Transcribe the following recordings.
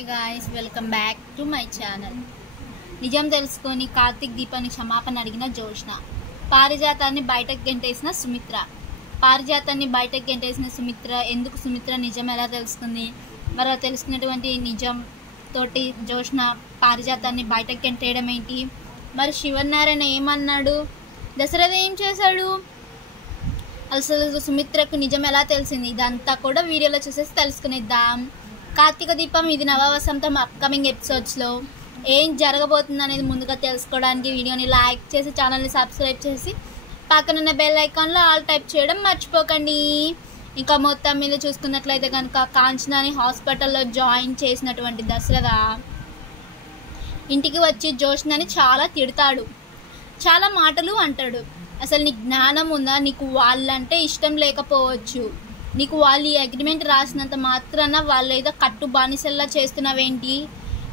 Hey guys, welcome back to my channel. నిజం తెలుసుకొని కార్తిక్ దీపాన్ని క్షమాపణ అడిగిన జోష్న, పారిజాతాన్ని బయటకు గెంటేసిన సుమిత్ర. పారిజాతాన్ని బయటకు గెంటేసిన సుమిత్ర ఎందుకు సుమిత్ర నిజం ఎలా తెలుసుకుంది? మరి తెలుసుకున్నటువంటి నిజం తోటి జోష్న పారిజాతాన్ని బయటకు గెంటేయడం ఏంటి? మరి శివనారాయణ ఏమన్నాడు? దశరథ ఏం చేశాడు? అసలు సుమిత్రకు నిజం ఎలా తెలిసింది? ఇదంతా కూడా వీడియోలో చూసేసి తెలుసుకునేద్దాం. కార్తీక దీపం ఇది నవవసంతం అప్కమింగ్ ఎపిసోడ్స్లో ఏం జరగబోతుంది అనేది ముందుగా తెలుసుకోవడానికి వీడియోని లైక్ చేసి ఛానల్ని సబ్స్క్రైబ్ చేసి పక్కనున్న బెల్ ఐకాన్లో ఆల్ టైప్ చేయడం మర్చిపోకండి. ఇంకా మొత్తం మీద చూసుకున్నట్లయితే కనుక కాంచనాని హాస్పిటల్లో జాయిన్ చేసినటువంటి దశరథ ఇంటికి వచ్చి జోష్నని చాలా తిడతాడు, చాలా మాటలు అంటాడు. అసలు నీకు జ్ఞానం ఉందా? నీకు వాళ్ళంటే ఇష్టం లేకపోవచ్చు, నీకు వాళ్ళు ఈ అగ్రిమెంట్ రాసినంత మాత్రాన వాళ్ళు ఏదో కట్టు బానిసల్లా చేస్తున్నావేంటి?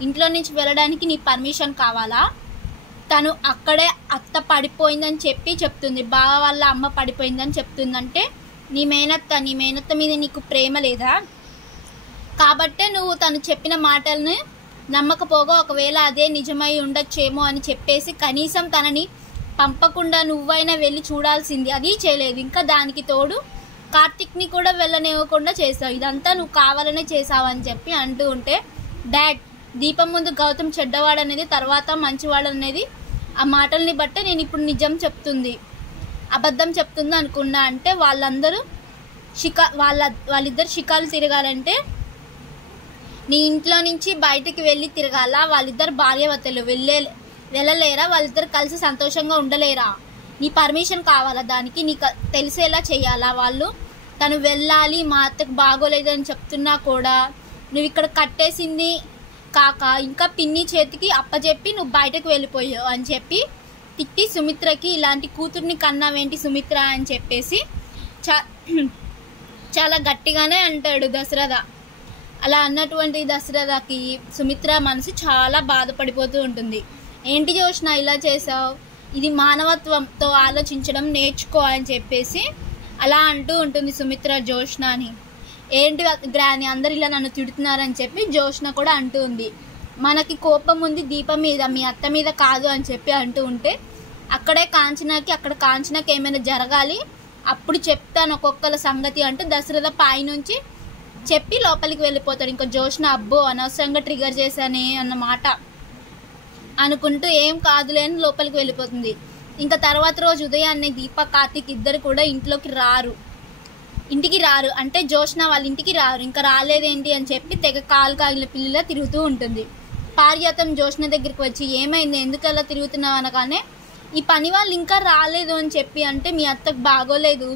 ఇంట్లో నుంచి వెళ్ళడానికి నీ పర్మిషన్ కావాలా? తను అక్కడే అత్త పడిపోయిందని చెప్తుంది, బావ వాళ్ళ అమ్మ పడిపోయిందని చెప్తుందంటే నీ మేనత్త మీద నీకు ప్రేమ లేదా? కాబట్టే నువ్వు తను చెప్పిన మాటలను నమ్మకపోగా ఒకవేళ అదే నిజమై ఉండొచ్చేమో అని చెప్పేసి కనీసం తనని పంపకుండా నువ్వైనా వెళ్ళి చూడాల్సింది, అది చేయలేదు. ఇంకా దానికి తోడు కార్తిక్ని కూడా వెళ్ళనివ్వకుండా చేసావు. ఇదంతా నువ్వు కావాలనే చేసావు అని చెప్పి అంటూ ఉంటే, డాడ్ దీపం ముందు గౌతమ్ చెడ్డవాడు అనేది, తర్వాత మంచివాడు అనేది ఆ మాటల్ని బట్టే నేను ఇప్పుడు నిజం చెప్తుంది అబద్ధం చెప్తుంది అనుకున్నా. అంటే వాళ్ళందరూ వాళ్ళిద్దరు షికాలు తిరగాలంటే నీ ఇంట్లో నుంచి బయటికి వెళ్ళి తిరగాల? వాళ్ళిద్దరు భార్యాభర్తలు వెళ్ళలేరా? వాళ్ళిద్దరు కలిసి సంతోషంగా ఉండలేరా? నీ పర్మిషన్ కావాలా? దానికి నీకు తెలిసేలా చేయాలా? వాళ్ళు తను వెళ్ళాలి, మా అత్తకు బాగోలేదు అని చెప్తున్నా కూడా నువ్వు ఇక్కడ కట్టేసింది కాక ఇంకా పిన్ని చేతికి అప్పచెప్పి నువ్వు బయటకు వెళ్ళిపోయావు అని చెప్పి తిట్టి సుమిత్రకి ఇలాంటి కూతుర్ని కన్నావేంటి సుమిత్ర అని చెప్పేసి చాలా గట్టిగానే అంటాడు దశరథ. అలా అన్నటువంటి దశరథకి సుమిత్ర మనసు చాలా బాధపడిపోతూ ఉంటుంది. ఏంటి జోష్న ఇలా చేసావు? ఇది మానవత్వంతో ఆలోచించడం నేర్చుకో అని చెప్పేసి అలా అంటూ ఉంటుంది సుమిత్ర జోష్నని. ఏంటి గ్రాని అందరు ఇలా నన్ను తిడుతున్నారని చెప్పి జోష్న కూడా అంటూ ఉంది. మనకి కోపం ఉంది దీపం మీద, మీ అత్త మీద కాదు అని చెప్పి అంటూ ఉంటే అక్కడ కాంచనాకి ఏమైనా జరగాలి, అప్పుడు చెప్తాను ఒక్కొక్కల సంగతి అంటూ దశరథ పై నుంచి చెప్పి లోపలికి వెళ్ళిపోతాడు. ఇంకా జోష్న అబ్బో అనవసరంగా ట్రిగర్ చేశానే అన్నమాట అనుకుంటూ ఏం కాదులే అని లోపలికి వెళ్ళిపోతుంది. ఇంకా తర్వాత రోజు ఉదయాన్నే దీప కార్తిక్ ఇద్దరు కూడా ఇంటికి రారు. అంటే జోష్న వాళ్ళ ఇంటికి రారు. ఇంకా రాలేదేంటి అని చెప్పి తెగ కాలు కాగిన పిల్లిలా తిరుగుతూ ఉంటుంది. పారిజాతం జోష్న దగ్గరికి వచ్చి ఏమైంది, ఎందుకు అలా తిరుగుతున్నావు అనగానే ఈ పని వాళ్ళు ఇంకా రాలేదు అని చెప్పి అంటే మీ అత్తకు బాగోలేదు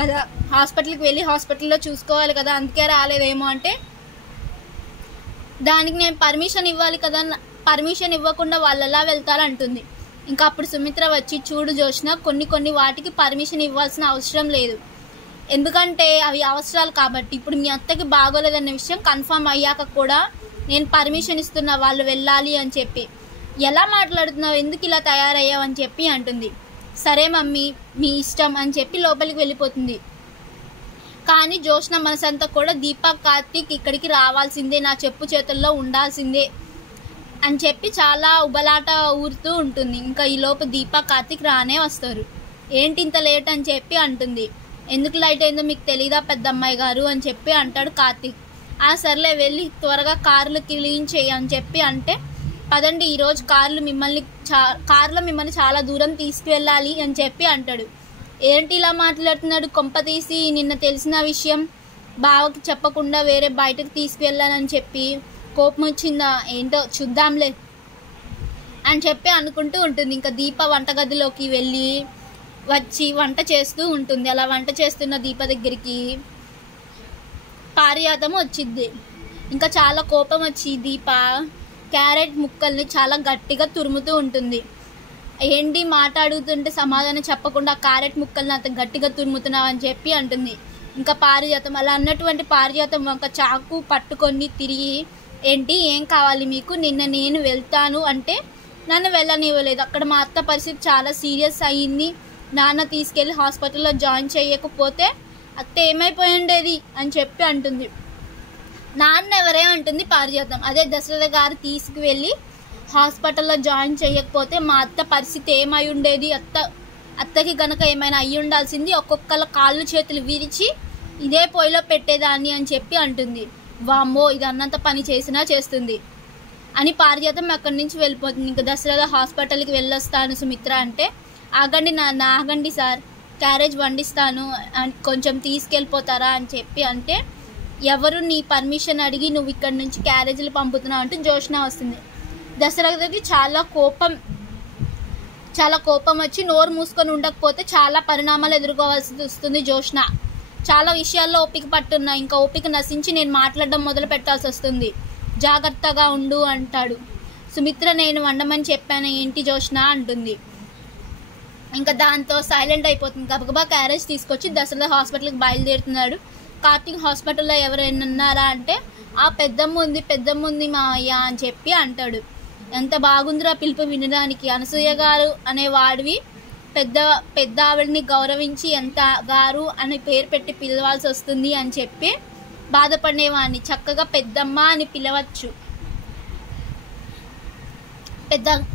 కదా, హాస్పిటల్కి వెళ్ళి హాస్పిటల్లో చూసుకోవాలి కదా, అందుకే రాలేదేమో అంటే దానికి నేను పర్మిషన్ ఇవ్వాలి కదా, పర్మిషన్ ఇవ్వకుండా వాళ్ళు ఎలా వెళ్తారంటుంది. ఇంకా అప్పుడు సుమిత్ర వచ్చి చూడు జోష్న, కొన్ని వాటికి పర్మిషన్ ఇవ్వాల్సిన అవసరం లేదు, ఎందుకంటే అవి అవసరాలు కాబట్టి. ఇప్పుడు మీ అత్తకి బాగోలేదన్న విషయం కన్ఫర్మ్ అయ్యాక కూడా నేను పర్మిషన్ ఇస్తున్నా వాళ్ళు వెళ్ళాలి అని చెప్పి. ఎలా మాట్లాడుతున్నావు, ఎందుకు ఇలా తయారయ్యావు అని చెప్పి అంటుంది. సరే మమ్మీ మీ ఇష్టం అని చెప్పి లోపలికి వెళ్ళిపోతుంది. కానీ జోష్న మనసంతా కూడా దీపక్ కార్తిక్ ఇక్కడికి రావాల్సిందే, నా చెప్పు చేతుల్లో ఉండాల్సిందే అని చెప్పి చాలా ఉబలాట ఊరుతూ ఉంటుంది. ఇంకా ఈలోపు దీపక్ కార్తిక్ రానే వస్తారు. ఏంటి ఇంత లేట్ అని చెప్పి అంటుంది. ఎందుకు లేట్ అయిందో మీకు తెలీదా పెద్దమ్మాయి గారు అని చెప్పి అంటాడు కార్తిక్. సర్లే వెళ్ళి త్వరగా కార్లు క్లీన్ చేయి అని చెప్పి అంటే, పదండి ఈరోజు కార్లో మిమ్మల్ని చాలా దూరం తీసుకువెళ్ళాలి అని చెప్పి అంటాడు. ఏంటి ఇలా మాట్లాడుతున్నాడు? కొంప తీసి నిన్న తెలిసిన విషయం బావకి చెప్పకుండా వేరే బయటకు తీసుకువెళ్ళాలని చెప్పి కోపం వచ్చిందా ఏంటో చూద్దాంలే అని చెప్పి అనుకుంటూ ఉంటుంది. ఇంకా దీప వంటగదిలోకి వచ్చి వంట చేస్తూ ఉంటుంది. అలా వంట చేస్తున్న దీప దగ్గరికి పారిజాతం వచ్చింది. ఇంకా చాలా కోపం వచ్చి దీప క్యారెట్ ముక్కల్ని చాలా గట్టిగా తురుముతూ ఉంటుంది. ఏంటి మాట అడుగుతుంటే సమాధానం చెప్పకుండా క్యారెట్ ముక్కల్ని అంత గట్టిగా తురుముతున్నావు అని చెప్పి అంటుంది. ఇంకా పారిజాతం అలా అన్నటువంటి పారిజాతం ఒక చాకు పట్టుకొని తిరిగి, ఏంటి ఏం కావాలి మీకు? నిన్న నేను వెళ్తాను అంటే నన్ను వెళ్ళనివ్వలేదు, అక్కడ మా అత్త పరిస్థితి చాలా సీరియస్ అయ్యింది, నాన్న తీసుకెళ్ళి హాస్పిటల్లో జాయిన్ చేయకపోతే అత్త ఏమైపోయి ఉండేది అని చెప్పి అంటుంది. నాన్న ఎవరే అంటుంది పారిజాతం. అదే దశరథ గారు తీసుకువెళ్ళి హాస్పిటల్లో జాయిన్ చేయకపోతే మా అత్త పరిస్థితి ఏమై ఉండేది, అత్తకి గనక ఏమైనా అయ్యి ఉండాల్సింది, ఒక్కొక్కళ్ళ కాళ్ళు చేతులు విరిచి ఇదే పొయ్యిలో పెట్టేదాన్ని అని చెప్పి అంటుంది. వామ్మో, ఇది అన్నంత పని చేసినా చేస్తుంది అని పారిజాతం అక్కడి నుంచి వెళ్ళిపోతుంది. ఇంకా దశరథ హాస్పిటల్కి వెళ్ళొస్తాను సుమిత్ర అంటే, ఆగండి నాన్న, ఆగండి సార్, క్యారేజ్ వండిస్తాను కొంచెం తీసుకెళ్ళిపోతారా అని చెప్పి అంటే, ఎవరు నీ పర్మిషన్ అడిగి నువ్వు ఇక్కడి నుంచి క్యారేజీలు పంపుతున్నావు అంటూ జోష్న వస్తుంది. దశరథకి చాలా కోపం వచ్చి నోరు మూసుకొని ఉండకపోతే చాలా పరిణామాలు ఎదుర్కోవాల్సి వస్తుంది. జోష్న చాలా విషయాల్లో ఓపిక పట్టున్నా, ఇంకా ఓపిక నశించి నేను మాట్లాడడం మొదలు పెట్టాల్సి వస్తుంది, జాగ్రత్తగా ఉండు అంటాడు. సుమిత్ర నేను వండమని చెప్పాను ఏంటి జోష్న అంటుంది. ఇంకా దాంతో సైలెంట్ అయిపోతుంది. గబగబా క్యారేజ్ తీసుకొచ్చి దశరథ హాస్పిటల్కి బయలుదేరుతున్నాడు. కార్తీక్ హాస్పిటల్లో ఎవరైనా ఉన్నారా అంటే, ఆ పెద్దమ్మ ఉంది మా అయ్య అని చెప్పి అంటాడు. ఎంత బాగుందిరా పిలుపు వినడానికి, అనసూయ గారు అనేవాడివి పెద్ద ఆవిడని గౌరవించి ఎంత గారు అని పేరు పెట్టి పిలవాల్సి వస్తుంది అని చెప్పి బాధపడేవాడిని, చక్కగా పెద్దమ్మ అని పిలవచ్చు,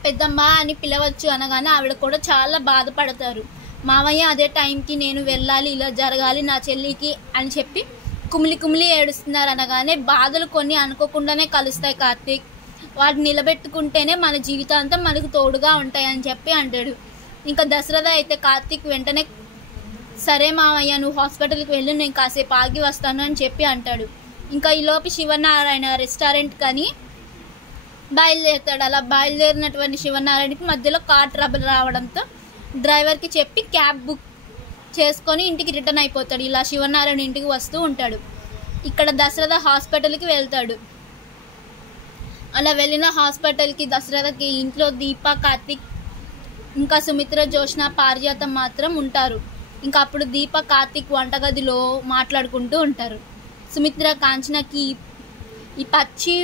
పెద్దమ్మ అని పిలవచ్చు అనగానే ఆవిడ కూడా చాలా బాధపడతారు. మావయ్య అదే టైంకి నేను వెళ్ళాలి, ఇలా జరగాలి నా చెల్లికి అని చెప్పి కుమిలి ఏడుస్తున్నారు అనగానే, బాధలు కొన్ని అనుకోకుండానే కలుస్తాయి కార్తీక్, వాటిని నిలబెట్టుకుంటేనే మన జీవితాంతం మనకు తోడుగా ఉంటాయని చెప్పి అంటాడు. ఇంకా దశరథ అయితే కార్తీక్ వెంటనే సరే మావయ్య నువ్వు హాస్పిటల్కి వెళ్ళి నేను కాసేపు ఆగి వస్తాను అని చెప్పి అంటాడు. ఇంకా ఈలోపు శివనారాయణ రెస్టారెంట్ కని బయలుదేరుతాడు. అలా బయలుదేరినటువంటి శివనారాయణకి మధ్యలో కార్ ట్రబుల్ రావడంతో డ్రైవర్కి చెప్పి క్యాబ్ బుక్ చేసుకొని ఇంటికి రిటర్న్ అయిపోతాడు. ఇలా శివనారాయణ ఇంటికి వస్తూ ఉంటాడు. ఇక్కడ దశరథ హాస్పిటల్కి వెళ్తాడు. అలా వెళ్ళిన హాస్పిటల్కి దశరథకి ఇంట్లో దీప, కార్తీక్, ఇంకా సుమిత్ర, జోష్న, పారిజాతం మాత్రం ఉంటారు. ఇంకా అప్పుడు దీప, కార్తీక్ వంటగదిలో మాట్లాడుకుంటూ ఉంటారు. సుమిత్ర కాంచనకి ఈ పచ్చి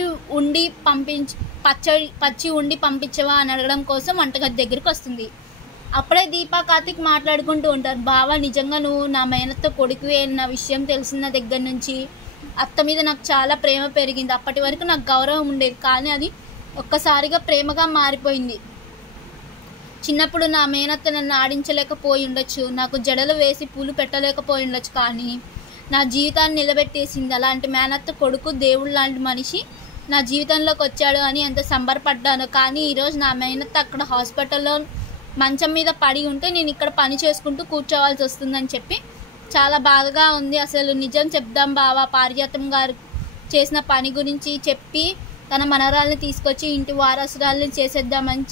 ఉండి పంపించవా అని అడగడం కోసం వంటగది దగ్గరికి వస్తుంది. అప్పుడే దీప, కార్తీక్ మాట్లాడుకుంటూ ఉంటారు. బావా నిజంగా నువ్వు నా మేనత్త కొడుకువే అన్న విషయం తెలిసిన దగ్గర నుంచి అత్త మీద నాకు చాలా ప్రేమ పెరిగింది. అప్పటి వరకు నాకు గౌరవం ఉండేది, కానీ అది ఒక్కసారిగా ప్రేమగా మారిపోయింది. చిన్నప్పుడు నా మేనత్త నన్ను ఆడించలేకపోయి ఉండొచ్చు, నాకు జడలు వేసి పూలు పెట్టలేకపోయి ఉండొచ్చు, కానీ నా జీవితాన్ని నిలబెట్టేసింది. అలాంటి మేనత్త కొడుకు దేవుడు లాంటి మనిషి నా జీవితంలోకి వచ్చాడు అని ఎంత సంబరపడ్డాను. కానీ ఈరోజు నా మేనత్త అక్కడ హాస్పిటల్లో మంచం మీద పడి ఉంటే నేను ఇక్కడ పని చేసుకుంటూ కూర్చోవాల్సి వస్తుందని చెప్పి చాలా బాధగా ఉంది. అసలు నిజం చెప్దాం బావా, పారిజాతం గారు చేసిన పని గురించి చెప్పి తన మనవరాల్ని తీసుకొచ్చి ఇంటి వారసురాల్ని చేసేద్దామని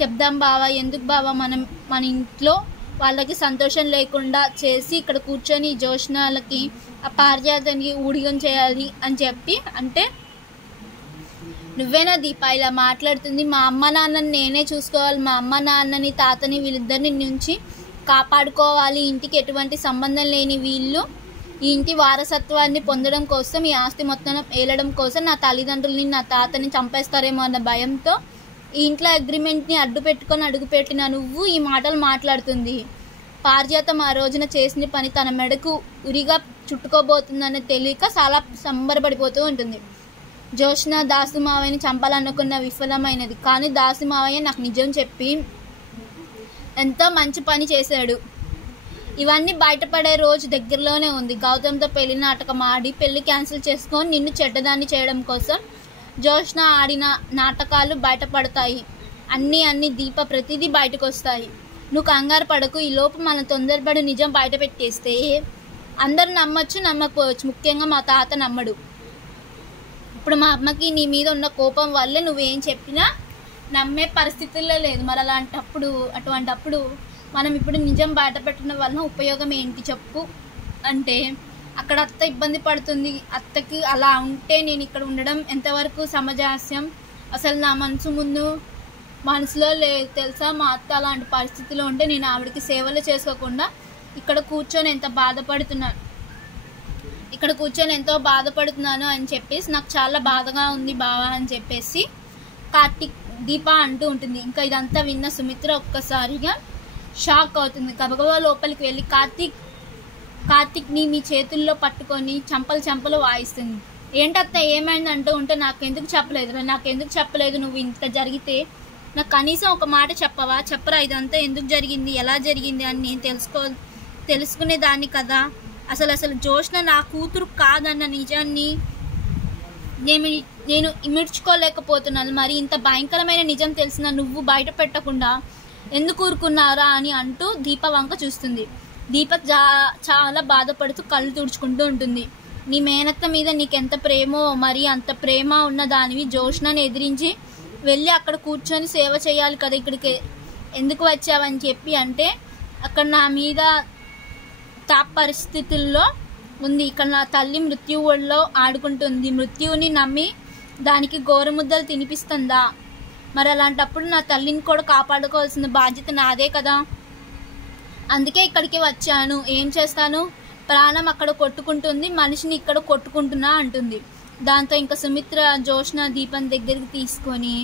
చెప్దాం బావా, ఎందుకు బావా మన ఇంట్లో వాళ్ళకి సంతోషం లేకుండా చేసి ఇక్కడ కూర్చొని జోష్నాలకి ఆ పారిజాతానికి ఊడిగం చేయాలి అని చెప్పి అంటే, నువ్వేనా దీప ఇలా మాట్లాడుతుంది, మా అమ్మ నాన్నని నేనే చూసుకోవాలి, మా అమ్మ నాన్నని తాతని వీళ్ళిద్దరిని నుంచి కాపాడుకోవాలి, ఇంటికి ఎటువంటి సంబంధం లేని వీళ్ళు ఈ ఇంటి వారసత్వాన్ని పొందడం కోసం, ఈ ఆస్తి మొత్తం ఏలడం కోసం నా తల్లిదండ్రులని నా తాతని చంపేస్తారేమో అన్న భయంతో ఈ ఇంట్లో అగ్రిమెంట్ని అడ్డు పెట్టుకొని అడుగుపెట్టిన నువ్వు ఈ మాటలు మాట్లాడుతుంది. పారిజాతం ఆ రోజున చేసిన పని తన మెడకు ఉరిగా చుట్టుకోబోతుందని తెలియక చాలా సంబరపడిపోతూ ఉంటుంది. జోష్న దాసు మావయ్యని చంపాలనుకున్న విఫలమైనది, కానీ దాసు మావయ్య నాకు నిజం చెప్పి ఎంతో మంచి పని చేశాడు. ఇవన్నీ బయటపడే రోజు దగ్గరలోనే ఉంది. గౌతమ్తో పెళ్లి నాటకం ఆడి పెళ్లి క్యాన్సిల్ చేసుకొని నిన్ను చెడ్డదాన్ని చేయడం కోసం జోష్న ఆడిన నాటకాలు బయటపడతాయి. అన్నీ దీప ప్రతిదీ బయటకు వస్తాయి. నువ్వు కంగారు పడకు, ఈ లోపు మనం తొందరపడి నిజం బయట పెట్టేస్తే అందరు నమ్మచ్చు, నమ్మకపోవచ్చు, ముఖ్యంగా మా తాత నమ్మడు. ఇప్పుడు మా అమ్మకి నీ మీద ఉన్న కోపం వల్లే నువ్వేం చెప్పినా నమ్మే పరిస్థితుల్లో లేదు. మరి అటువంటప్పుడు మనం ఇప్పుడు నిజం బయట పెట్టడం వలన ఉపయోగం ఏంటి చెప్పు అంటే, అక్కడ అత్త ఇబ్బంది పడుతుంది, అత్తకి అలా ఉంటే నేను ఇక్కడ ఉండడం ఎంతవరకు సమంజసం, అసలు నా మనసులో లేదు తెలుసా, మా అత్త అలాంటి పరిస్థితిలో ఉంటే నేను ఆవిడకి సేవలు చేసుకోకుండా ఇక్కడ కూర్చొని ఎంతో బాధపడుతున్నాను అని చెప్పేసి నాకు చాలా బాధగా ఉంది బావా అని చెప్పేసి కార్తీక్ దీప అంటూ ఉంటుంది. ఇంకా ఇదంతా విన్న సుమిత్ర ఒక్కసారిగా షాక్ అవుతుంది. గబగబా లోపలికి వెళ్ళి కార్తీక్ని మీ చేతుల్లో పట్టుకొని చంపలు వాయిస్తుంది. ఏంటత్త ఏమైంది అంటూ ఉంటే నాకెందుకు చెప్పలేదు నువ్వు ఇంత జరిగితే నాకు కనీసం ఒక మాట చెప్పరా ఇదంతా ఎందుకు జరిగింది, ఎలా జరిగింది అని నేను తెలుసుకునేదాన్ని కదా. అసలు జోష్న నా కూతురు కాదన్న నిజాన్ని నేను ఇమిడ్చుకోలేకపోతున్నాను. మరి ఇంత భయంకరమైన నిజం తెలిసిన నువ్వు బయట పెట్టకుండా ఎందుకు ఊరుకున్నారా అని అంటూ దీప వంక చూస్తుంది. దీప చాలా బాధపడుతూ కళ్ళు తుడుచుకుంటూ ఉంటుంది. నీ మేనత్త మీద నీకెంత ప్రేమో, మరి అంత ప్రేమ ఉన్న దానివి జోష్నని ఎదిరించి వెళ్ళి అక్కడ కూర్చొని సేవ చేయాలి కదా, ఇక్కడికి ఎందుకు వచ్చావని చెప్పి అంటే అక్కడ నా మీద పరిస్థితుల్లో ఉంది. ఇక్కడ నా తల్లి మృత్యువుల్లో ఆడుకుంటుంది. మృత్యువుని నమ్మి దానికి గోరుముద్దలు తినిపిస్తుందా? మరి అలాంటప్పుడు నా తల్లిని కూడా కాపాడుకోవాల్సిన బాధ్యత నాదే కదా. అందుకే ఇక్కడికి వచ్చాను. ఏం చేస్తాను, ప్రాణం అక్కడ కొట్టుకుంటుంది, మనిషిని ఇక్కడ కొట్టుకుంటున్నా అంటుంది. దాంతో ఇంకా సుమిత్ర జోష్న దీపం దగ్గరికి తీసుకొని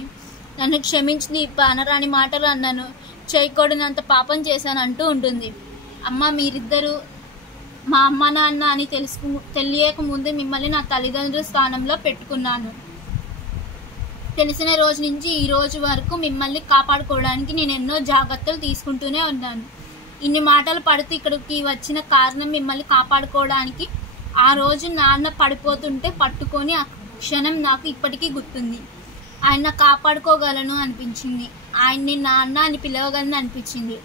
నన్ను క్షమించి దీప, అనరాని మాటలు అన్నాను, చేయకూడనంత పాపం చేశాను అంటూ ఉంటుంది. అమ్మ మీరిద్దరూ మా అమ్మ నాన్న అని తెలియక ముందే మిమ్మల్ని నా తల్లిదండ్రుల స్థానంలో పెట్టుకున్నాను. తెలిసిన రోజు నుంచి ఈ రోజు వరకు మిమ్మల్ని కాపాడుకోవడానికి నేను ఎన్నో జాగ్రత్తలు తీసుకుంటూనే ఉన్నాను. ఇన్ని మాటలు పడుతూ ఇక్కడికి వచ్చిన కారణం మిమ్మల్ని కాపాడుకోవడానికి. ఆ రోజు నాన్న పడిపోతుంటే పట్టుకొని ఆ క్షణం నాకు ఇప్పటికీ గుర్తుంది. ఆయన కాపాడుకోగలను అనిపించింది, ఆయన్ని నాన్న అని పిలవగలను అనిపించింది,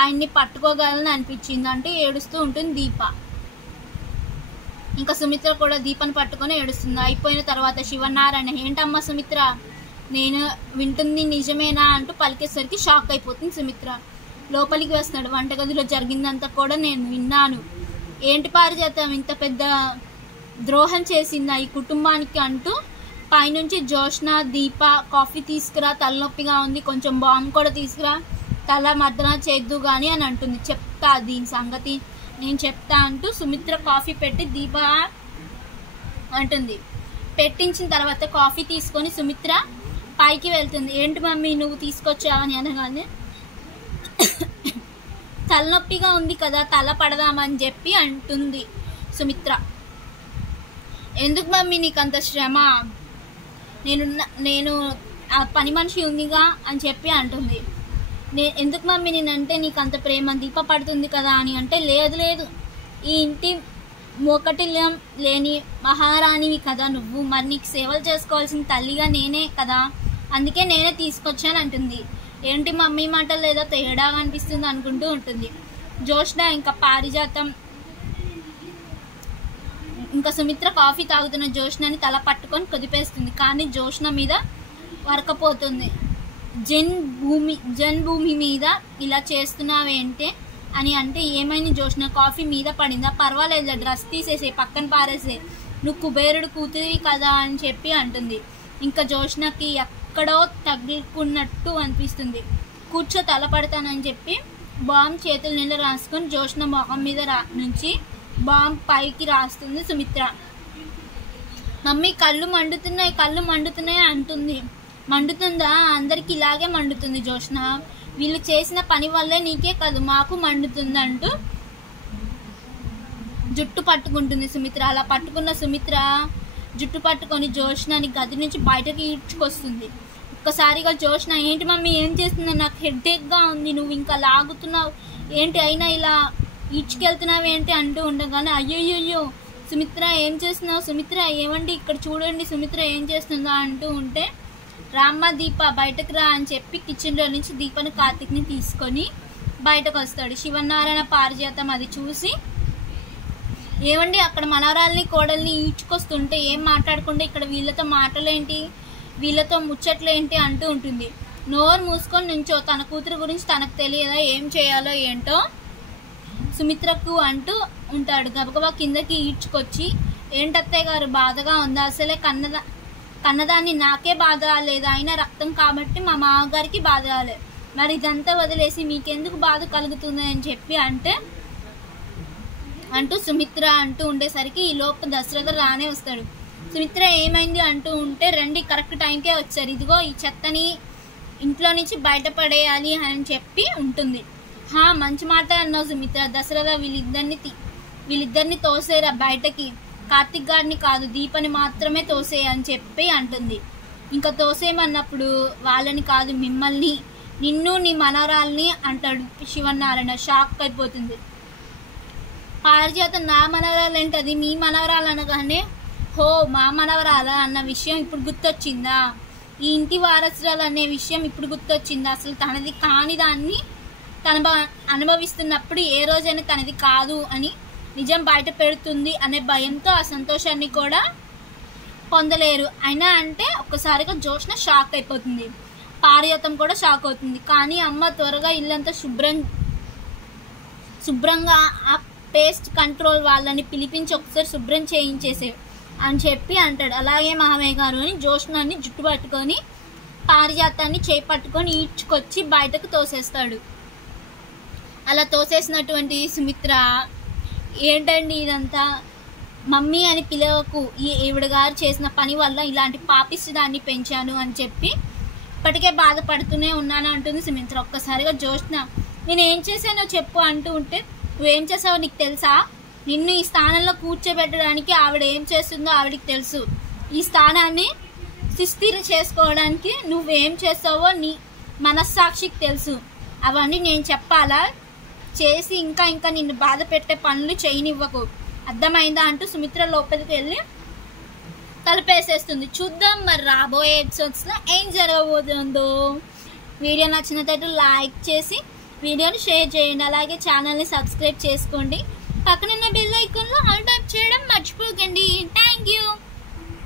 ఆయన్ని పట్టుకోగలను అనిపించింది అంటూ ఏడుస్తూ ఉంటుంది దీప. ఇంకా సుమిత్ర కూడా దీపను పట్టుకొని ఏడుస్తుంది. అయిపోయిన తర్వాత శివనారాయణ, ఏంటమ్మా సుమిత్ర, నేను వింటుంది నిజమేనా అంటూ పలికేసరికి షాక్ అయిపోతుంది సుమిత్ర. లోపలికి వస్తాడు. వంటగదిలో జరిగిందంతా కూడా నేను విన్నాను. ఏంటి పారిజాతం ఇంత పెద్ద ద్రోహం చేసిందా ఈ కుటుంబానికి అంటూ పైనుంచి జోష్న, దీప కాఫీ తీసుకురా, తలనొప్పిగా ఉంది, కొంచెం బాంబు కూడా తీసుకురా, తల మర్దన చేద్దు కానీ అని అంటుంది. చెప్తా దీని సంగతి నేను చెప్తా అంటూ సుమిత్ర కాఫీ పెట్టి దీప అంటుంది. పెట్టించిన తర్వాత కాఫీ తీసుకొని సుమిత్ర పైకి వెళ్తుంది. ఏంటి మమ్మీ నువ్వు తీసుకొచ్చావా అని అనగానే తలనొప్పిగా ఉంది కదా, తల పడదామని చెప్పి అంటుంది సుమిత్ర. ఎందుకు మమ్మీ నీకు అంత శ్రమ, నేను ఆ పని మనిషి ఉందిగా అని చెప్పి అంటుంది. ఎందుకు మమ్మీ నేనంటే నీకు అంత ప్రేమ, దీప పడుతుంది కదా అని అంటే లేదు ఈ ఇంటి మొకటిల్లం లేని మహారాణివి కదా నువ్వు, మరి నీకు సేవలు చేసుకోవాల్సిన తల్లిగా నేనే కదా, అందుకే నేనే తీసుకొచ్చాను అంటుంది. ఏంటి మమ్మీ మాటలు లేదా తేడాగా అనిపిస్తుంది అనుకుంటూ ఉంటుంది. జోష్న ఇంకా పారిజాతం ఇంకా సుమిత్ర కాఫీ తాగుతున్న జోష్నని తల పట్టుకొని కుదిపేస్తుంది. కానీ జోష్న మీద వరకపోతుంది. జన్మభూమి మీద ఇలా చేస్తున్నావేంటే అని అంటే ఏమైంది జోష్న, కాఫీ మీద పడిందా, పర్వాలేదు డ్రెస్ తీసేసే పక్కన పారేసే, నువ్వు కుబేరుడు కూతురివి కదా అని చెప్పి అంటుంది. ఇంకా జోష్నకి ఎక్కడో తగులుకున్నట్టు అనిపిస్తుంది. కూర్చో తల పడతానని చెప్పి బాంబు చేతుల నిండా రాసుకొని జోష్న మొహం మీద నుంచి బాంబు పైకి రాస్తుంది సుమిత్ర. మమ్మీ కళ్ళు మండుతున్నాయి అంటుంది. మండుతుందా, అందరికి ఇలాగే మండుతుంది జోష్న, వీళ్ళు చేసిన పని వల్లే నీకే కాదు మాకు మండుతుంది అంటూ జుట్టు పట్టుకుంటుంది సుమిత్ర. అలా పట్టుకున్న సుమిత్ర జుట్టు పట్టుకొని జోష్నని గది నుంచి బయటకి ఈడ్చుకొస్తుంది. ఒక్కసారిగా జోష్న, ఏంటి మమ్మీ ఏం చేస్తుందో, నాకు హెడ్ఏక్గా ఉంది, నువ్వు ఇంకా లాగుతున్నావు ఏంటి, అయినా ఇలా ఈడ్చుకెళ్తున్నావు ఏంటి అంటూ ఉండగానే అయ్యో సుమిత్ర ఏం చేస్తున్నావు, సుమిత్ర ఏమండి ఇక్కడ చూడండి సుమిత్ర ఏం చేస్తుందా అంటూ ఉంటే రామ్మ దీప బయటకు రా అని చెప్పి కిచెన్లో నుంచి దీపను కార్తిక్ని తీసుకొని బయటకు వస్తాడు. శివనారాయణ పారిజాతం అది చూసి, ఏమండి అక్కడ మనవరాల్ని కోడల్ని ఈడ్చుకొస్తుంటే ఏం మాట్లాడకుండా ఇక్కడ వీళ్ళతో మాటలేంటి, వీళ్ళతో ముచ్చట్లేంటి అంటూ ఉంటుంది. నోరు మూసుకొని నుంచో, తన కూతురు గురించి తనకు తెలియదా ఏం చేయాలో ఏంటో సుమిత్రకు అంటూ ఉంటాడు. గబగబా కిందకి ఈడ్చుకొచ్చి, ఏంటత్తయ్య గారు బాధగా ఉందా, అసలే కన్నదాన్ని నాకే బాధ రాలేదు, అయినా రక్తం కాబట్టి మా మామగారికి బాధ రాలేదు, మరి ఇదంతా వదిలేసి మీకెందుకు బాధ కలుగుతుంది అని చెప్పి అంటూ సుమిత్ర అంటూ ఉండేసరికి ఈ లోపు దశరథ రానే వస్తాడు. సుమిత్ర ఏమైంది అంటూ ఉంటే, రండి కరెక్ట్ టైంకే వచ్చారు, ఇదిగో ఈ చెత్తని ఇంట్లో నుంచి బయటపడేయాలి అని చెప్పి ఉంటుంది. మంచి మాట అన్నావు సుమిత్ర, దశరథ వీళ్ళిద్దరిని తోసేరా బయటకి, కార్తిక్ గారిని కాదు దీపని మాత్రమే తోసే అని చెప్పి అంటుంది. ఇంకా తోసేయమన్నప్పుడు వాళ్ళని కాదు మిమ్మల్ని, నిన్ను నీ మనవరాల్ని అంటాడు శివనారాయణ. షాక్ అయిపోతుంది. పారిజాతం నా మనవరాలు ఏంటది, మీ మనవరాలు అనగానే హో మా మనవరాలా అన్న విషయం ఇప్పుడు గుర్తొచ్చిందా, ఈ ఇంటి వారసురాలు అనే విషయం ఇప్పుడు గుర్తొచ్చిందా, అసలు తనది కాని దాన్ని తన అనుభవిస్తున్నప్పుడు ఏ రోజైనా తనది కాదు అని నిజం బయట పెడుతుంది అనే భయంతో ఆ సంతోషాన్ని కూడా పొందలేరు. అయినా అంటే ఒక్కసారిగా జోష్న షాక్ అయిపోతుంది. పారిజాతం కూడా షాక్ అవుతుంది. కానీ అమ్మ త్వరగా ఇల్లంతా శుభ్రంగా ఆ పేస్ట్ కంట్రోల్ వాళ్ళని పిలిపించి ఒకసారి శుభ్రం చేయించేసే అని చెప్పి అంటాడు. అలాగే మామయ్య గారు అని జోష్నాన్ని జుట్టు పట్టుకొని పారిజాతాన్ని చేపట్టుకొని ఈడ్చుకొచ్చి బయటకు తోసేస్తాడు. అలా తోసేసినటువంటి సుమిత్ర ఏంటండి ఇదంతా, మమ్మీ అని పిలవకు, ఈవిడ గారు చేసిన పని వల్ల ఇలాంటి పాపిష్టి దాన్ని పెంచాను అని చెప్పి ఇప్పటికే బాధపడుతూనే ఉన్నాను అంటుంది సుమిత్ర. ఒక్కసారిగా జోష్న నేనేం చేశానో చెప్పు అంటూ ఉంటే నువ్వేం చేసావో నీకు తెలుసా, నిన్ను ఈ స్థానంలో కూర్చోబెట్టడానికి ఆవిడ ఏం చేస్తుందో ఆవిడకి తెలుసు, ఈ స్థానాన్ని సుస్థిర చేసుకోవడానికి నువ్వేం చేస్తావో నీ మనస్సాక్షికి తెలుసు, అవన్నీ నేను చెప్పాలా, చేసి ఇంకా నిన్ను బాధ పెట్టే పనులు చేయనివ్వకు, అర్థమైందా అంటూ సుమిత్ర లోపలికి వెళ్ళి తలుపేసేస్తుంది. చూద్దాం మరి రాబోయే ఎపిసోడ్స్లో ఏం జరగబోతుందో. వీడియో నచ్చినట్లయితే లైక్ చేసి వీడియోని షేర్ చేయండి. అలాగే ఛానల్ని సబ్స్క్రైబ్ చేసుకోండి. పక్కనున్న బెల్ ఐకాన్లో ఆల్ ట్యాప్ చేయడం మర్చిపోకండి. Thank you.